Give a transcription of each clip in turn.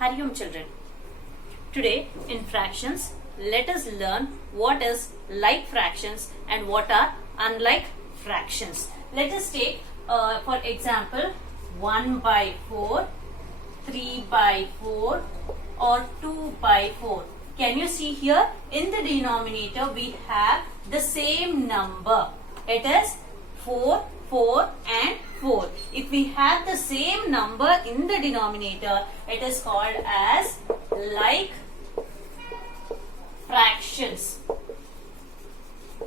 Hariom children. Today in fractions, let us learn what is like fractions and what are unlike fractions. Let us take for example 1 by 4, 3 by 4 or 2 by 4. Can you see here in the denominator we have the same number. It is 4, 4 and 4. If we have the same number in the denominator, it is called as like fractions.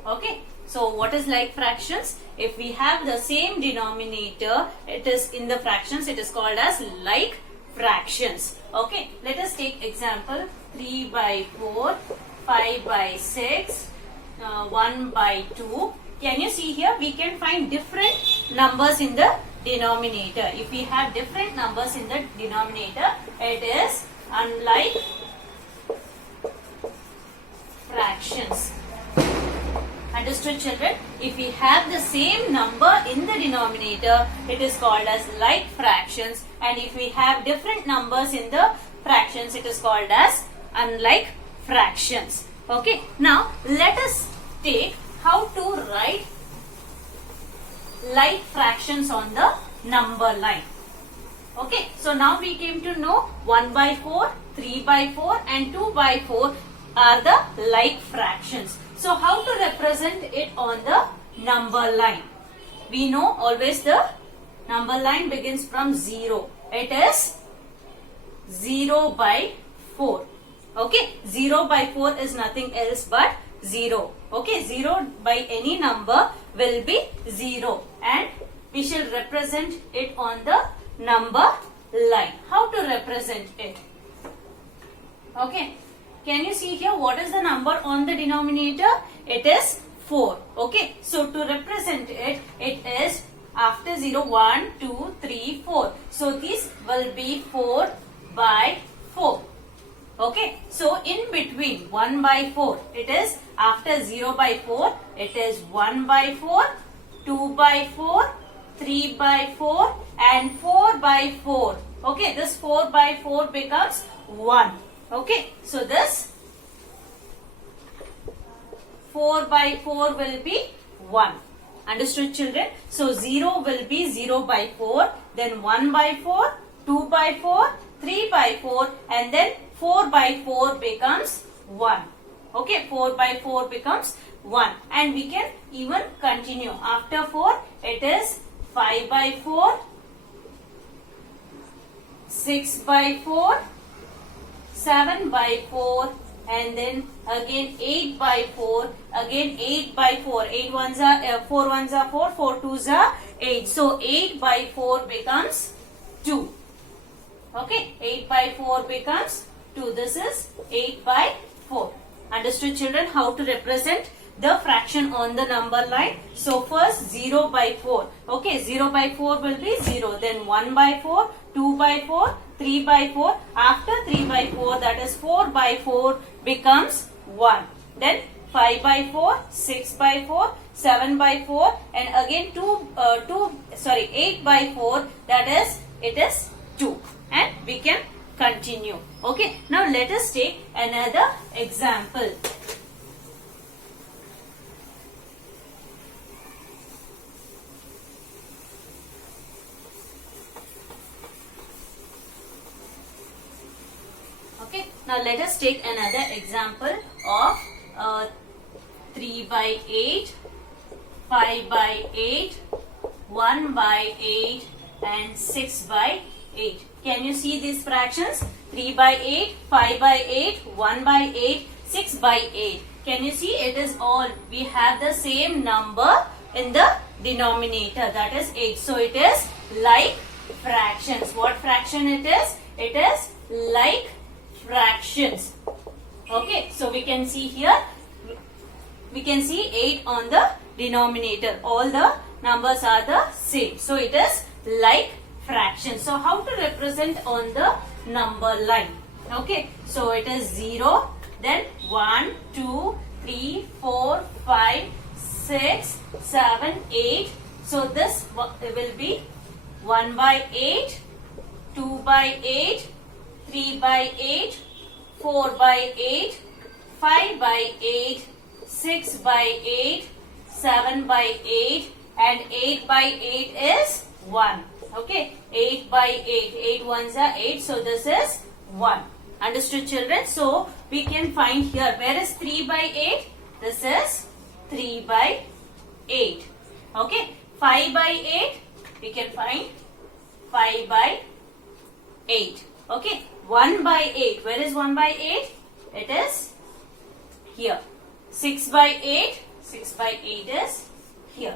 Okay. So what is like fractions? If we have the same denominator, it is in the fractions, it is called as like fractions. Okay. Let us take example 3 by 4, 5 by 6, 1 by 2. Can you see here? We can find different numbers in the denominator. If we have different numbers in the denominator, it is unlike fractions. Understood, children? If we have the same number in the denominator, it is called as like fractions. And if we have different numbers in the fractions, it is called as unlike fractions. Okay. Now, let us take how to write like fractions on the number line. Okay. So, now we came to know 1 by 4, 3 by 4 and 2 by 4 are the like fractions. So, how to represent it on the number line? We know always the number line begins from 0. It is 0 by 4. Okay, 0 by 4 is nothing else but 0. Okay, 0 by any number will be 0 and we shall represent it on the number line. How to represent it? Okay, can you see here what is the number on the denominator? It is 4. Okay, so to represent it, it is after 0, 1, 2, 3, 4. So this will be 4 by 4. Okay, so in between 1 by 4, it is after 0 by 4, it is 1 by 4, 2 by 4, 3 by 4 and 4 by 4. Okay, this 4 by 4 becomes 1. Okay, so this 4 by 4 will be 1. Understood, children? So 0 will be 0 by 4, then 1 by 4, 2 by 4, 3 by 4 and then 4 by 4 becomes 1. Okay, 4 by 4 becomes 1 and we can even continue. After 4, it is 5 by 4, 6 by 4, 7 by 4 and then again 8 by 4, again 8 by 4. 8 ones are 4 ones are 4, 4 twos are 8. So 8 by 4 becomes 2. Okay, 8 by 4 becomes 2. This is 8 by 4. Understood, children, how to represent the fraction on the number line? So first 0 by 4. Okay, 0 by 4 will be 0. Then 1 by 4, 2 by 4, 3 by 4. After 3 by 4, that is 4 by 4 becomes 1. Then 5 by 4, 6 by 4, 7 by 4 and again 8 by 4, that is, it is 2. And we can continue. Okay, now let us take another example. Okay, now let us take another example of 3 by 8, 5 by 8, 1 by 8 and 6 by 8. Can you see these fractions? 3 by 8, 5 by 8, 1 by 8, 6 by 8. Can you see it is all, we have the same number in the denominator, that is 8. So it is like fractions. What fraction it is? It is like fractions. Okay, so we can see here, we can see 8 on the denominator. All the numbers are the same. So it is like fractions. So how to represent on the number line? Okay, so it is 0, then 1, 2, 3, 4, 5, 6, 7, 8. So this will be 1 by 8, 2 by 8, 3 by by 8, 4 by 8, 5 by 8, 6 by 8, 7 by 8 and 8 by 8 is 1. Okay, 8 by 8, 8 ones are 8, so this is 1. Understood children? So we can find here, where is 3 by 8? This is 3 by 8. Okay, 5 by 8, we can find 5 by 8. Okay, 1 by 8, where is 1 by 8? It is here. 6 by 8, 6 by 8 is here.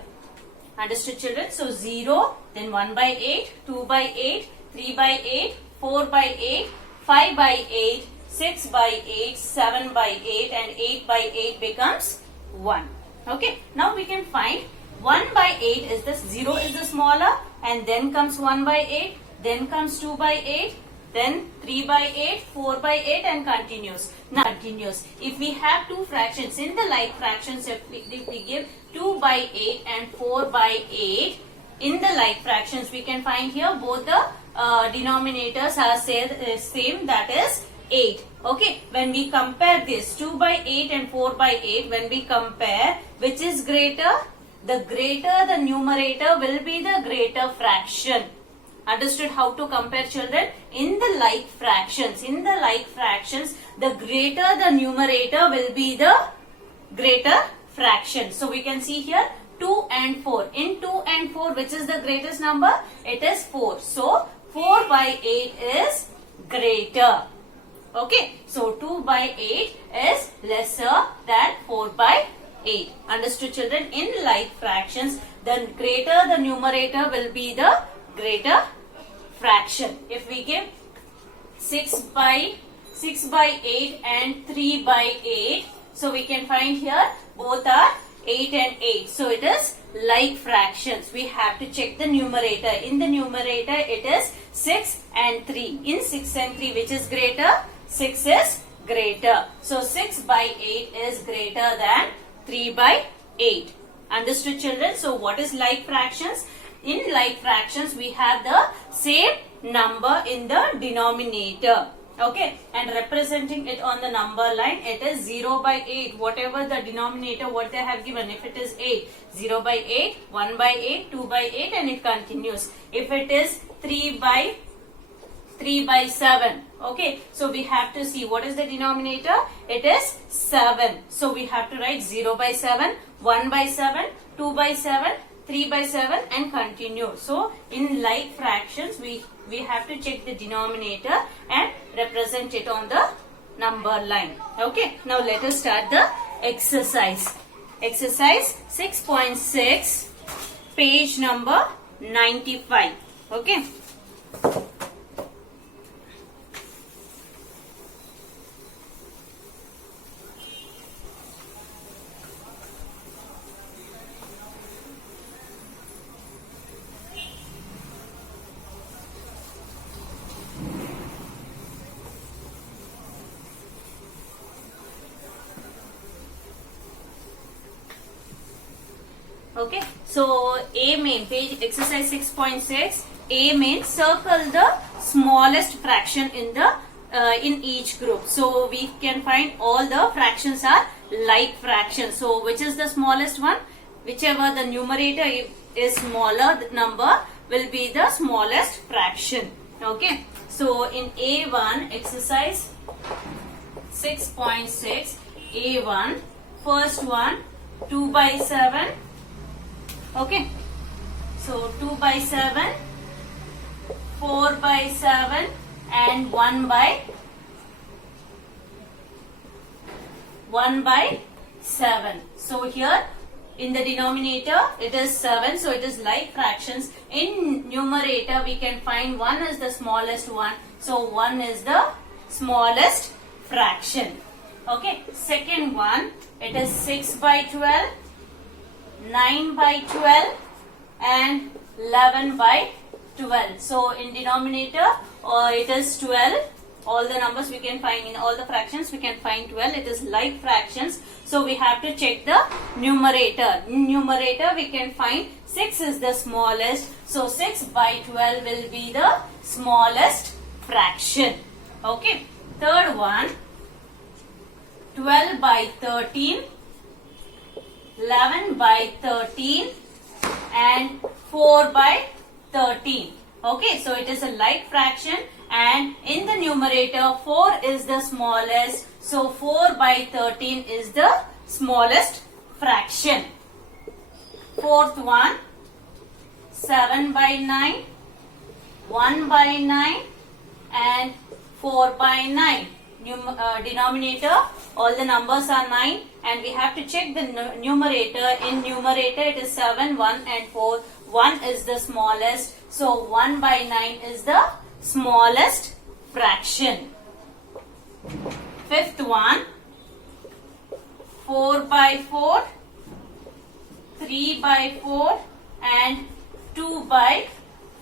Understood children? So 0, then 1 by 8, 2 by 8, 3 by 8, 4 by 8, 5 by 8, 6 by 8, 7 by 8 and 8 by 8 becomes 1. Okay, now we can find 1 by 8 is the 0 is the smaller and then comes 1 by 8, then comes 2 by 8, then 3 by 8, 4 by 8 and continues. Now continues. If we have two fractions in the like fractions, if we give 2 by 8 and 4 by 8 in the like fractions, we can find here both the denominators are same, that is 8. Okay, when we compare this 2 by 8 and 4 by 8, when we compare, which is greater? The greater the numerator will be the greater fraction. Understood how to compare children? In the like fractions, the greater the numerator will be the greater fraction. So we can see here 2 and 4. In 2 and 4, which is the greatest number? It is 4. So 4 by 8 is greater. Okay, so 2 by 8 is lesser than 4 by 8. Understood children? In like fractions, the greater the numerator will be the greater fraction. If we give 6 by 8 and 3 by 8, so we can find here both are 8 and 8. So it is like fractions. We have to check the numerator. In the numerator it is 6 and 3. In 6 and 3, which is greater? 6 is greater. So 6 by 8 is greater than 3 by 8. Understood children? So what is like fractions? In like fractions, we have the same number in the denominator. Okay, and representing it on the number line, it is 0 by 8. Whatever the denominator, what they have given, if it is 8, 0 by 8, 1 by 8, 2 by 8 and it continues. If it is 3 by 7. Okay, so we have to see what is the denominator. It is 7. So we have to write 0 by 7, 1 by 7, 2 by 7, 3 by 7 and continue. So in like fractions, we have to check the denominator and represent it on the number line. Okay, now let us start the exercise. Exercise 6.6, page number 95. Okay. Okay, so A main, page exercise 6.6, A main, circle the smallest fraction in each group. So we can find all the fractions are like fractions. So which is the smallest one? Whichever the numerator is smaller, the number will be the smallest fraction. Okay, so in A1, exercise 6.6, A1, first one, 2 by 7. Okay, so 2 by 7, 4 by 7 and 1 by 7. So here in the denominator it is 7, so it is like fractions. In numerator we can find 1 is the smallest one, so 1 is the smallest fraction. Okay, second one, it is 6 by 12, 9 by 12 and 11 by 12. So in denominator it is 12. All the numbers we can find in all the fractions, we can find 12. It is like fractions. So we have to check the numerator. In numerator we can find 6 is the smallest. So 6 by 12 will be the smallest fraction. Okay. Third one, 12 by 13, 11 by 13 and 4 by 13. Okay, so it is a like fraction and in the numerator 4 is the smallest. So 4 by 13 is the smallest fraction. Fourth one, 7 by 9, 1 by 9 and 4 by 9. Denominator, all the numbers are 9 and we have to check the numerator. In numerator it is 7, 1 and 4. 1 is the smallest. So 1 by 9 is the smallest fraction. Fifth one, 4 by 4, 3 by 4 and 2 by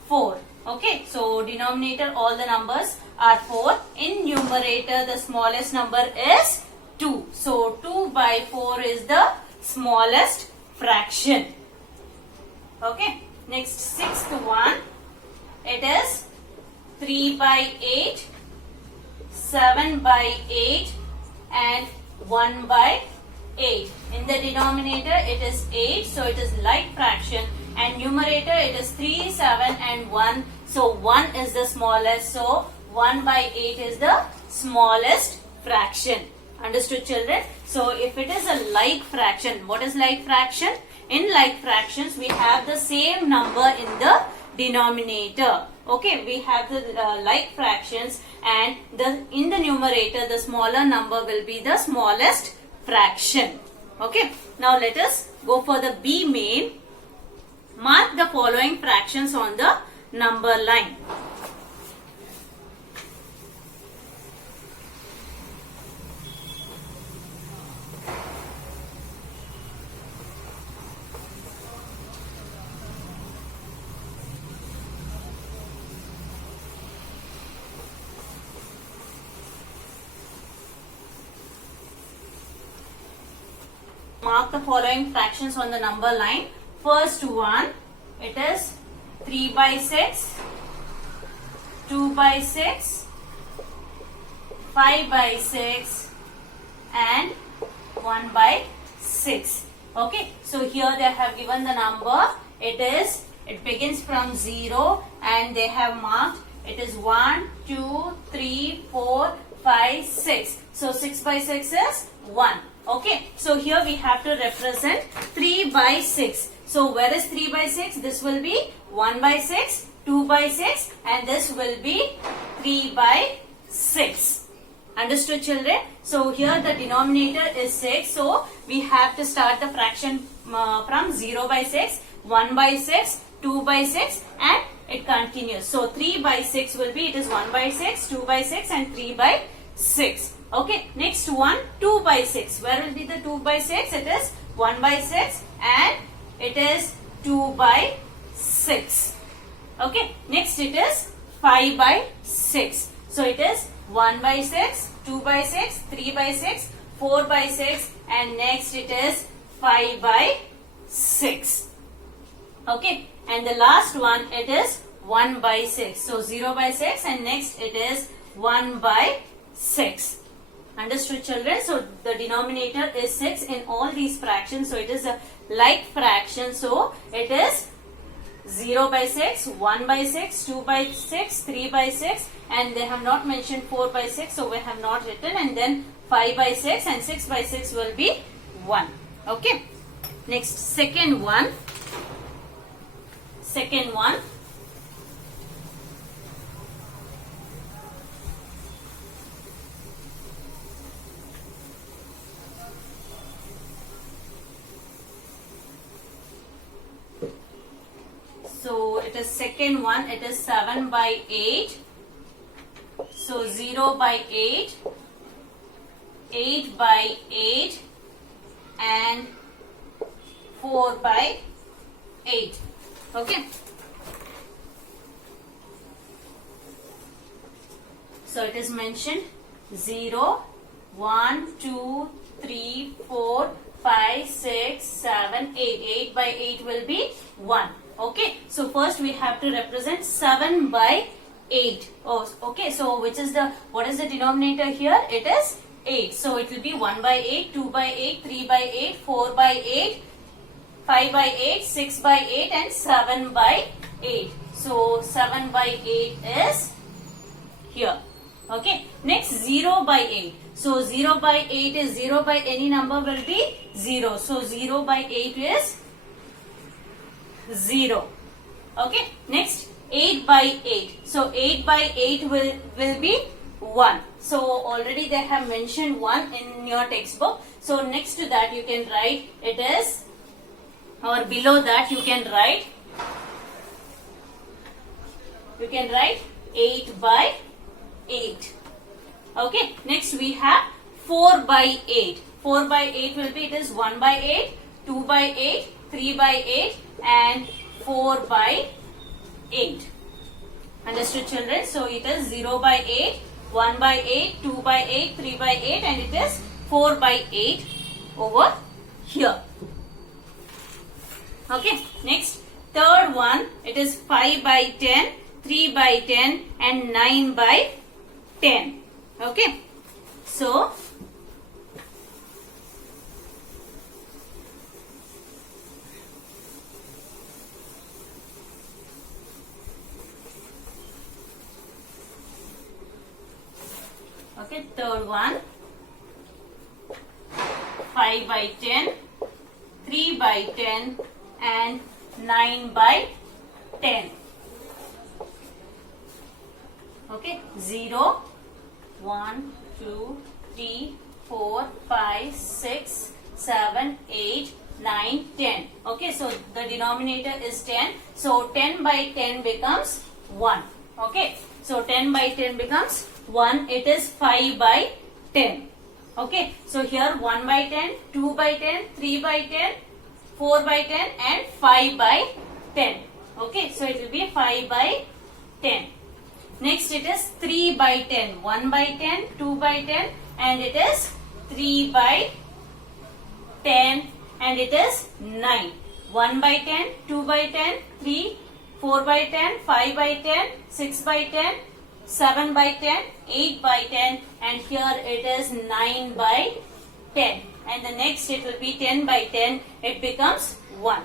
4. Okay, so denominator all the numbers are 4. In numerator the smallest number is 2. So 2 by 4 is the smallest fraction. Okay, next sixth one, it is 3 by 8, 7 by 8 and 1 by 8. In the denominator it is 8, so it is like fraction, and numerator it is 3, 7 and 1. So 1 is the smallest, so 1 by 8 is the smallest fraction. Understood, children? So if it is a like fraction, what is like fraction? In like fractions we have the same number in the denominator. Okay, we have the like fractions and in the numerator the smaller number will be the smallest fraction. Okay, now let us go for the B main. Mark the following fractions on the number line. Mark the following fractions on the number line. First one, it is 3 by 6, 2 by 6, 5 by 6 and 1 by 6. Okay, so here they have given the number. It begins from 0 and they have marked it is 1, 2, 3, 4, 5, 6. So 6 by 6 is 1. Okay, so here we have to represent 3 by 6. So where is 3 by 6? This will be 1 by 6, 2 by 6 and this will be 3 by 6. Understood, children? So here the denominator is 6. So we have to start the fraction from 0 by 6, 1 by 6, 2 by 6 and it continues. So 3 by 6 will be, it is 1 by 6, 2 by 6 and 3 by 6. Okay, next one, 2 by 6. Where will be the 2 by 6? It is 1 by 6 and it is 2 by 6. Okay, next it is 5 by 6. So it is 1 by 6, 2 by 6, 3 by 6, 4 by 6 and next it is 5 by 6. Okay, and the last one it is 1 by 6. So 0 by 6 and next it is 1 by 6. Understood, children? So the denominator is 6 in all these fractions. So it is a like fraction. So it is 0 by 6, 1 by 6, 2 by 6, 3 by 6 and they have not mentioned 4 by 6. So we have not written, and then 5 by 6 and 6 by 6 will be 1. Okay. Next, second one. So it is second one, it is 7 by 8. So 0 by 8, 8 by 8 and 4 by 8. Okay. So it is mentioned 0, 1, 2, 3, 4, 5, 6, 7, 8. 8 by 8 will be 1. Okay. So first we have to represent 7 by 8. Oh, okay. So which is what is the denominator here? It is 8. So it will be 1 by 8, 2 by 8, 3 by 8, 4 by 8, 5 by 8, 6 by 8 and 7 by 8. So 7 by 8 is here. Okay. Next 0 by 8. So 0 by 8 is 0 by any number will be 0. So 0 by 8 is 0. Okay. Next 8 by 8. So 8 by 8 will be 1. So already they have mentioned 1 in your textbook. So next to that you can write it is, or below that you can write 8 by 8. Okay. Next we have 4 by 8. 4 by 8 will be, it is 1 by 8, 2 by 8, 3 by 8 and 4 by 8. Understood children? So it is 0 by 8, 1 by 8, 2 by 8, 3 by 8 and it is 4 by 8 over here. Okay. Next third one, it is 5 by 10, 3 by 10 and 9 by 10. Okay. So okay, third one 5 by 10, 3 by 10 and 9 by 10. Okay, 0, 1, 2, 3, 4, 5, 6, 7, 8, 9, 10. Okay, so the denominator is 10. So 10 by 10 becomes 1. Okay, so 10 by 10 becomes 1. It is 5 by 10. Okay, so here 1 by 10, 2 by 10, 3 by 10, 4 by 10 and 5 by 10. Okay, so it will be 5 by 10. Next it is 3 by 10. 1 by 10, 2 by 10 and it is 3 by 10 and it is 9. 1 by 10, 2 by 10, 3, 4 by 10, 5 by 10, 6 by 10, 7 by 10, 8 by 10 and here it is 9 by 10. And the next it will be 10 by 10. It becomes 1.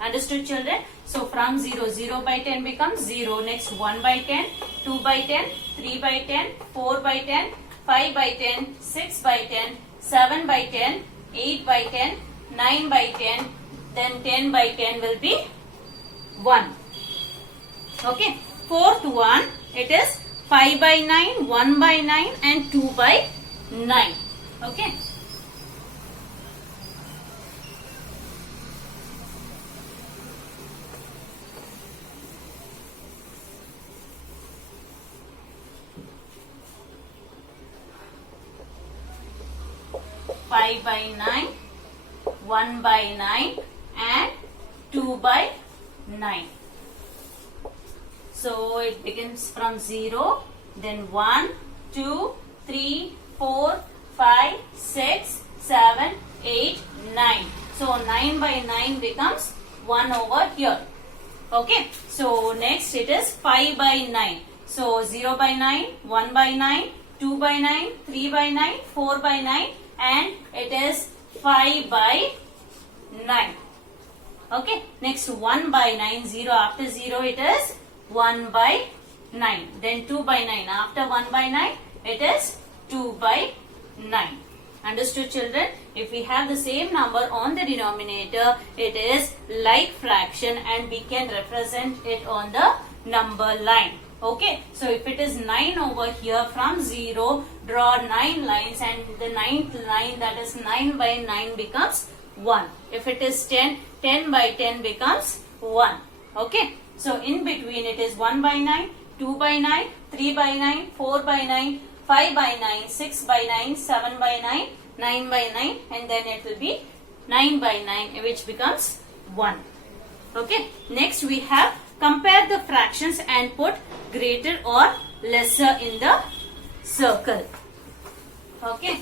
Understood children? So from 0, 0 by 10 becomes 0. Next 1 by 10, 2 by 10, 3 by 10, 4 by 10, 5 by 10, 6 by 10, 7 by 10, 8 by 10, 9 by 10, then 10 by 10 will be 1. Okay. Fourth one, it is 5 by 9, 1 by 9 and 2 by 9. Okay. Five by 9, 1 by 9 and 2 by 9. So it begins from 0, then 1, 2, 3, 4, 5, 6, 7, 8, 9. So 9 by 9 becomes 1 over here. Okay. So next it is 5 by 9. So 0 by 9, 1 by 9, 2 by 9, 3 by 9, 4 by 9 and it is 5 by 9. Okay. Next 1 by 9, 0 after 0 it is 1 by 9. Then 2 by 9. After 1 by 9 it is 2 by 9. Understood children? If we have the same number on the denominator, it is like fraction and we can represent it on the number line. Okay, so if it is 9 over here, from 0 draw 9 lines and the 9th line, that is 9 by 9 becomes 1. If it is 10, 10 by 10 becomes 1. Okay, so in between it is 1 by 9, 2 by 9, 3 by 9, 4 by 9, 5 by 9, 6 by 9, 7 by 9, 9 by 9 and then it will be 9 by 9 which becomes 1. Okay, next we have compare the fractions and put greater or lesser in the circle. Okay.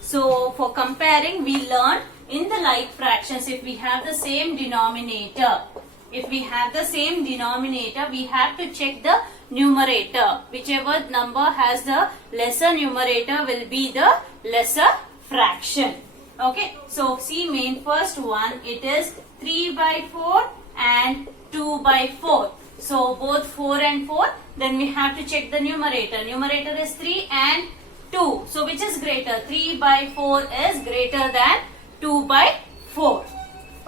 So comparing, we learned in the like fractions, if we have the same denominator, we have to check the numerator. Whichever number has the lesser numerator will be the lesser fraction. Okay, so see main first one, it is 3 by 4 and 2 by 4. So both 4 and 4, then we have to check the numerator. Numerator is 3 and 2. So which is greater? 3 by 4 is greater than 2 by 4.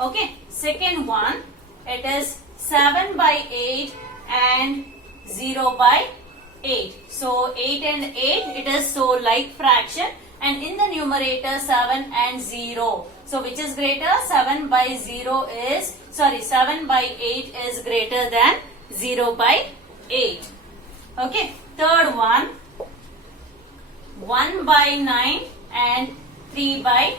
Okay, second one, it is 7 by 8 and 0 by 8. So 8 and 8, it is so like fraction, and in the numerator 7 and 0. So which is greater? 7 by 8 is greater than 0 by 8. Okay, third one, 1 by 9 and 3 by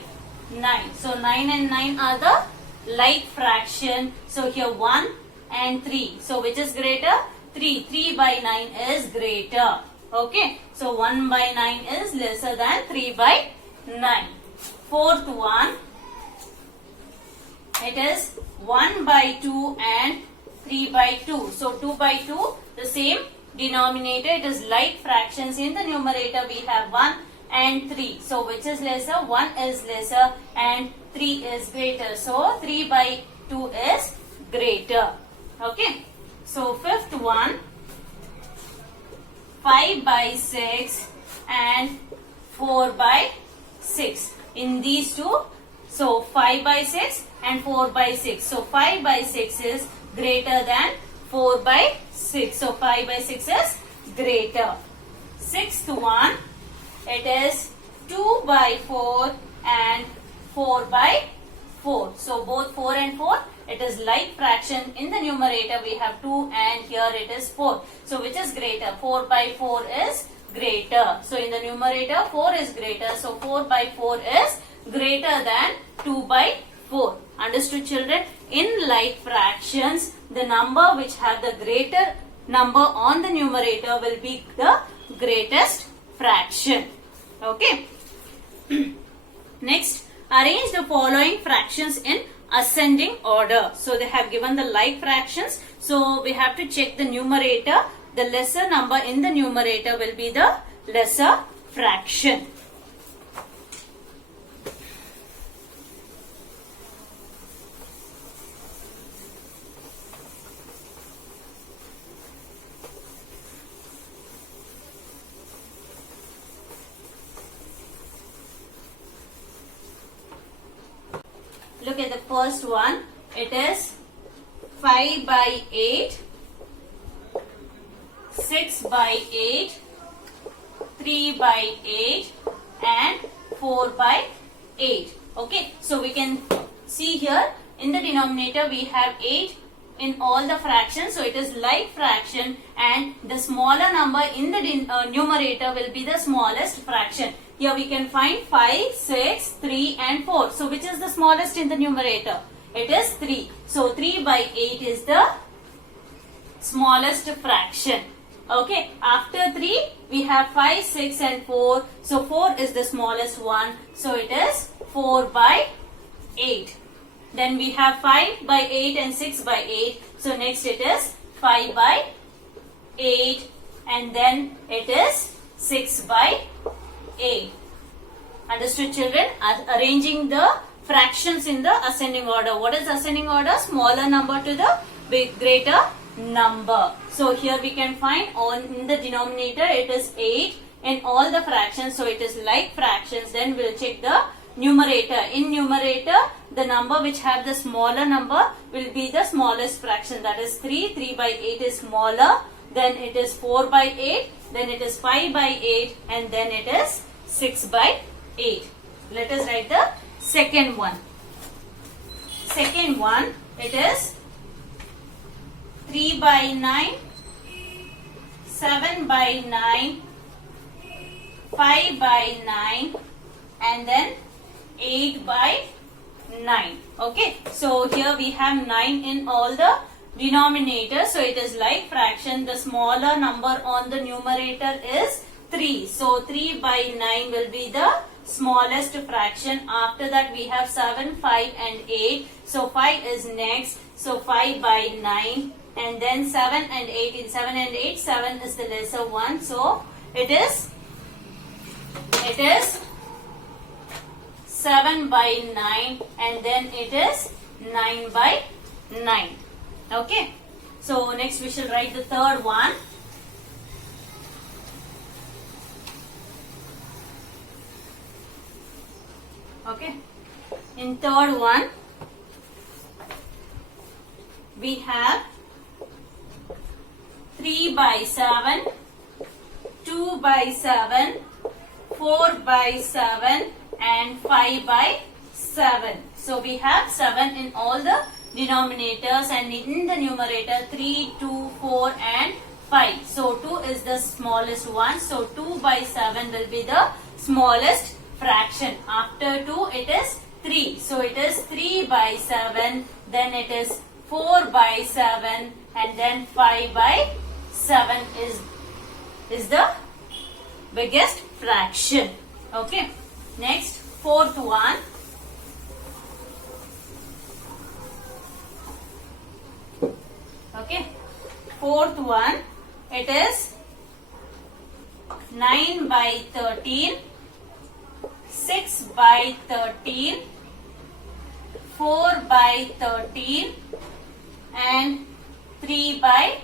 9. So 9 and 9 are the like fraction. So here 1 and 3. So which is greater? 3. 3 by 9 is greater. Okay. So 1 by 9 is lesser than 3 by 9. Fourth one, it is 1 by 2 and 3 by 2. So 2 by 2, the same denominator, it is like fractions. In the numerator we have 1 and 3. So which is lesser? 1 is lesser and 3 is greater. So 3 by 2 is greater. Okay. So fifth one, 5 by 6 and 4 by 6. In these two, so 5 by 6 and 4 by 6. So 5 by 6 is greater than 4 by 6. So 5 by 6 is greater. Sixth one, it is 2 by 4 and 4 by 4. So both 4 and 4, it is like fraction. In the numerator we have 2 and here it is 4. So which is greater? 4 by 4 is greater. So in the numerator 4 is greater. So 4 by 4 is greater than 2 by 4. Understood, children? In like fractions, the number which have the greater number on the numerator will be the greatest fraction. Okay. Next, arrange the following fractions in ascending order. So they have given the like fractions. So we have to check the numerator. The lesser number in the numerator will be the lesser fraction. Look at the first one. It is 5 by 8, 6 by 8, 3 by 8 and 4 by 8. Okay. So we can see here in the denominator we have 8 in all the fractions. So it is like fraction and the smaller number in the numerator will be the smallest fraction. Here we can find 5, 6, 3 and 4. So which is the smallest in the numerator? It is 3. So 3 by 8 is the smallest fraction. Okay. After 3 we have 5, 6 and 4. So 4 is the smallest one. So it is 4 by 8. Then we have 5 by 8 and 6 by 8. So next it is 5 by 8 and then it is 6 by 8. Understood, children? Arranging the fractions in the ascending order. What is ascending order? Smaller number to the greater number. So here we can find in the denominator it is 8 in all the fractions. So it is like fractions. Then we'll check the numerator. In numerator, the number which have the smaller number will be the smallest fraction. That is 3. 3 by 8 is smaller. Then it is 4 by 8. Then it is 5 by 8. And then it is 6 by 8. Let us write the second one. Second one, it is 3 by 9, 7 by 9, 5 by 9 and then 8 by 9. Okay. So here we have 9 in all the denominators. So it is like fraction. The smaller number on the numerator is 3. So 3 by 9 will be the smallest fraction. After that we have 7, 5 and 8. So 5 is next. So 5 by 9 and then 7 and 8. In 7 and 8, 7 is the lesser one. So it is 7 by 9 and then it is 9 by 9. Okay. So next we shall write the third one. Okay. In third one, we have 3 by 7, 2 by 7, 4 by 7 and 5 by 7. So we have 7 in all the denominators and in the numerator 3, 2, 4 and 5. So 2 is the smallest one. So 2 by 7 will be the smallest fraction. After 2 it is 3. So it is 3 by 7, then it is 4 by 7 and then 5 by 7 is the biggest fraction. Okay. Next, fourth one. Okay. Fourth one, it is 9 by 13, 6 by 13, 4 by 13 and 3 by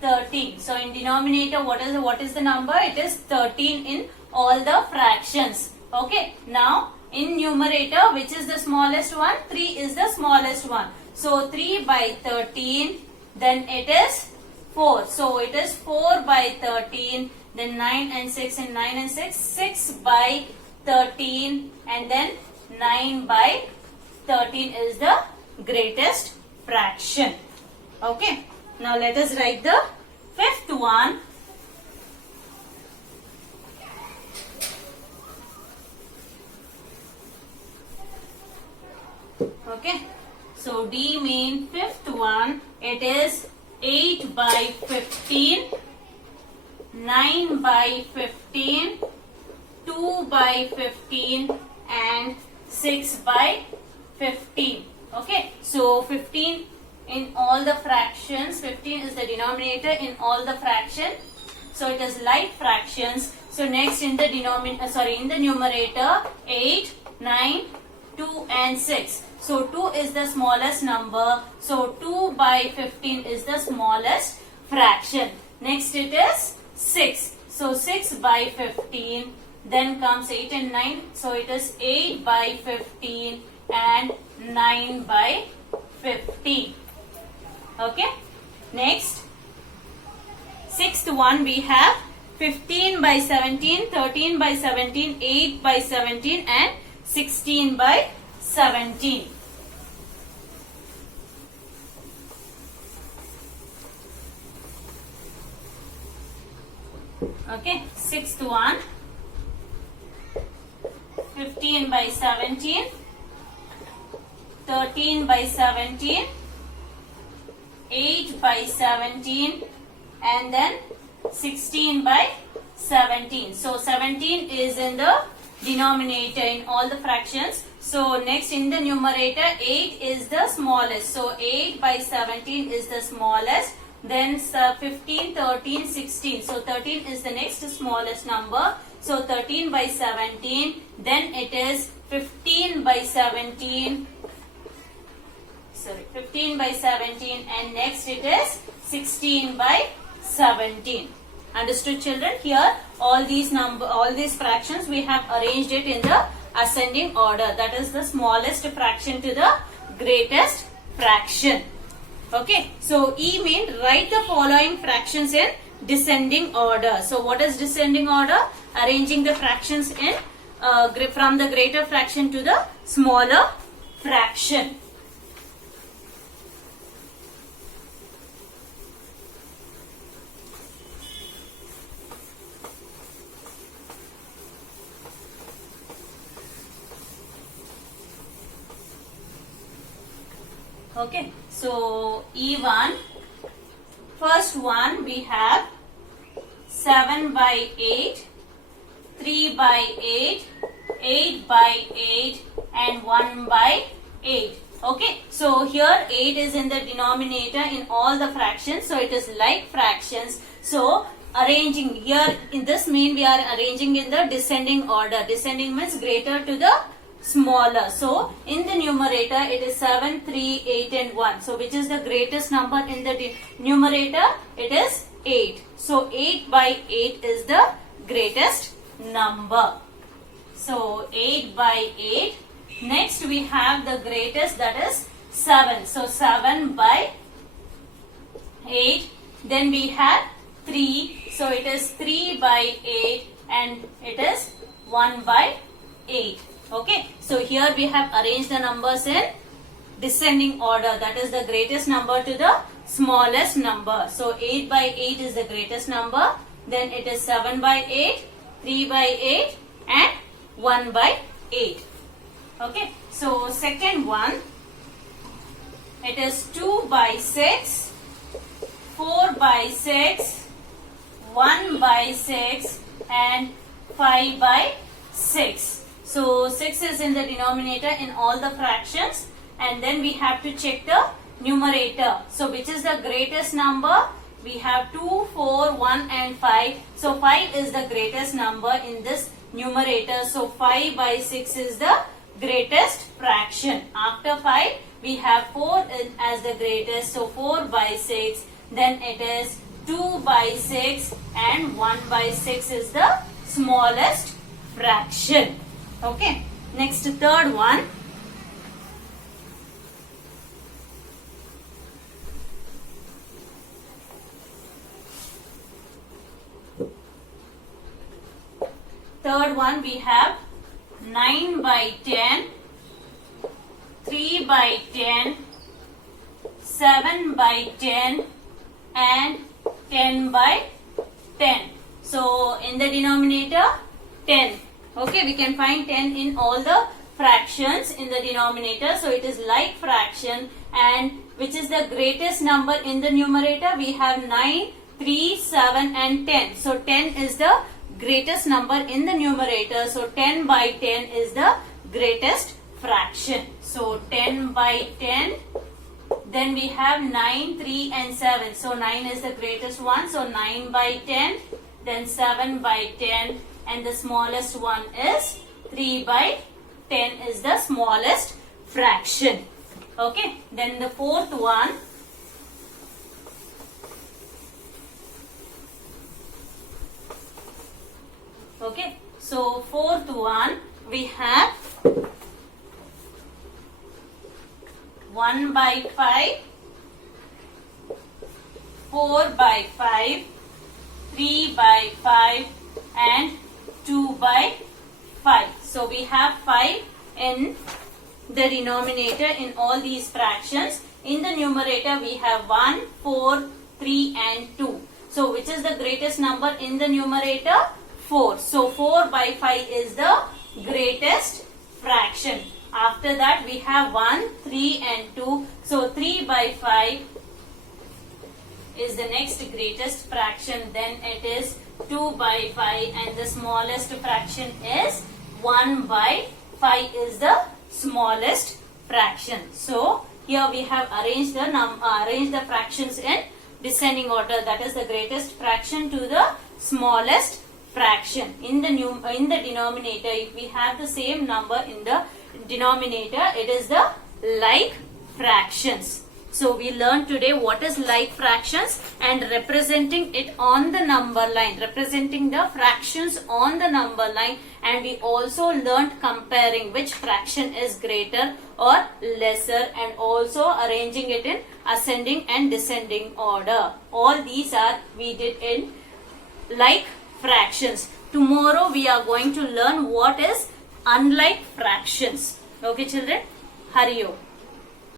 13. So in denominator, what is the number? It is 13 in all the fractions. Okay. Now in numerator, which is the smallest one? 3 is the smallest one. So 3 by 13, then it is 4. So it is 4 by 13, then 9 and 6 and 9 and 6, 6 by 13 and then 9 by 13 is the greatest fraction. Okay. Now let us write the fifth one. Okay. So D mean fifth one, it is 8 by 15, 9 by 15, 2 by 15 and 6 by 15. Okay. So 15 in all the fractions. 15 is the denominator in all the fraction. So it is like fractions. So next in the numerator 8, 9, 2 and 6. So 2 is the smallest number. So 2 by 15 is the smallest fraction. Next it is 6. So 6 by 15. Then comes 8 and 9. So it is 8 by 15 and 9 by 15. Okay. Next, sixth one we have 15 by 17, 13 by 17, 8 by 17 and 16 by 17. Okay, sixth one 15 by 17, 13 by 17, 8 by 17 and then 16 by 17. So 17 is in the denominator in all the fractions. So next in the numerator 8 is the smallest. So 8 by 17 is the smallest. Then 15, 13, 16. So 13 is the next smallest number. So 13 by 17. Then it is 15 by 17. 15 by 17 and next it is 16 by 17. Understood, children? Here all these fractions we have arranged it in the ascending order. That is the smallest fraction to the greatest fraction. Okay. So E mean write the following fractions in descending order. So what is descending order? Arranging the fractions in from the greater fraction to the smaller fraction. Okay, so E1, first one we have 7 by 8, 3 by 8, 8 by 8 and 1 by 8. Okay, so here 8 is in the denominator in all the fractions, so it is like fractions. So arranging here in this mean we are arranging in the descending order. Descending means greater to the smaller. So in the numerator it is 7, 3, 8 and 1. So which is the greatest number in the numerator? It is 8. So 8 by 8 is the greatest number. So 8 by 8. Next we have the greatest, that is 7. So 7 by 8. Then we have 3. So it is 3 by 8 and it is 1 by 8. Okay. So here we have arranged the numbers in descending order. That is the greatest number to the smallest number. So 8 by 8 is the greatest number. Then it is 7 by 8, 3 by 8 and 1 by 8. Okay, so second one, it is 2 by 6, 4 by 6, 1 by 6 and 5 by 6. So 6 is in the denominator in all the fractions, and then we have to check the numerator. So which is the greatest number? We have 2, 4, 1 and 5. So 5 is the greatest number in this numerator. So 5 by 6 is the greatest fraction. After 5 we have 4 as the greatest, so 4 by 6, then it is 2 by 6 and 1 by 6 is the smallest fraction. Okay, next third one. Third one we have 9 by 10, 3 by 10, 7 by 10 and 10 by 10. So in the denominator 10. Okay, we can find 10 in all the fractions in the denominator. So it is like fraction, and which is the greatest number in the numerator? We have 9, 3, 7 and 10. So 10 is the greatest number in the numerator. So 10 by 10 is the greatest fraction. So 10 by 10. Then we have 9, 3 and 7. So 9 is the greatest one. So 9 by 10. Then 7 by 10. And the smallest one is 3 by 10 is the smallest fraction. Okay. Then the fourth one. Okay, so fourth one we have 1 by 5, 4 by 5, 3 by 5 and 2 by 5. So we have 5 in the denominator in all these fractions. In the numerator we have 1, 4, 3 and 2. So which is the greatest number in the numerator? 4. So 4 by 5 is the greatest fraction. After that we have 1, 3 and 2. So 3 by 5 is the next greatest fraction. Then it is 2 by 5 and the smallest fraction is 1 by 5 is the smallest fraction. So here we have arranged the fractions in descending order. That is the greatest fraction to the smallest fraction. In the denominator, if we have the same number in the denominator, it is the like fractions. So we learned today what is like fractions and representing it on the number line, representing the fractions on the number line, and we also learned comparing which fraction is greater or lesser, and also arranging it in ascending and descending order. All these are we did in like fractions. Tomorrow we are going to learn what is unlike fractions. Okay children, Hari Om.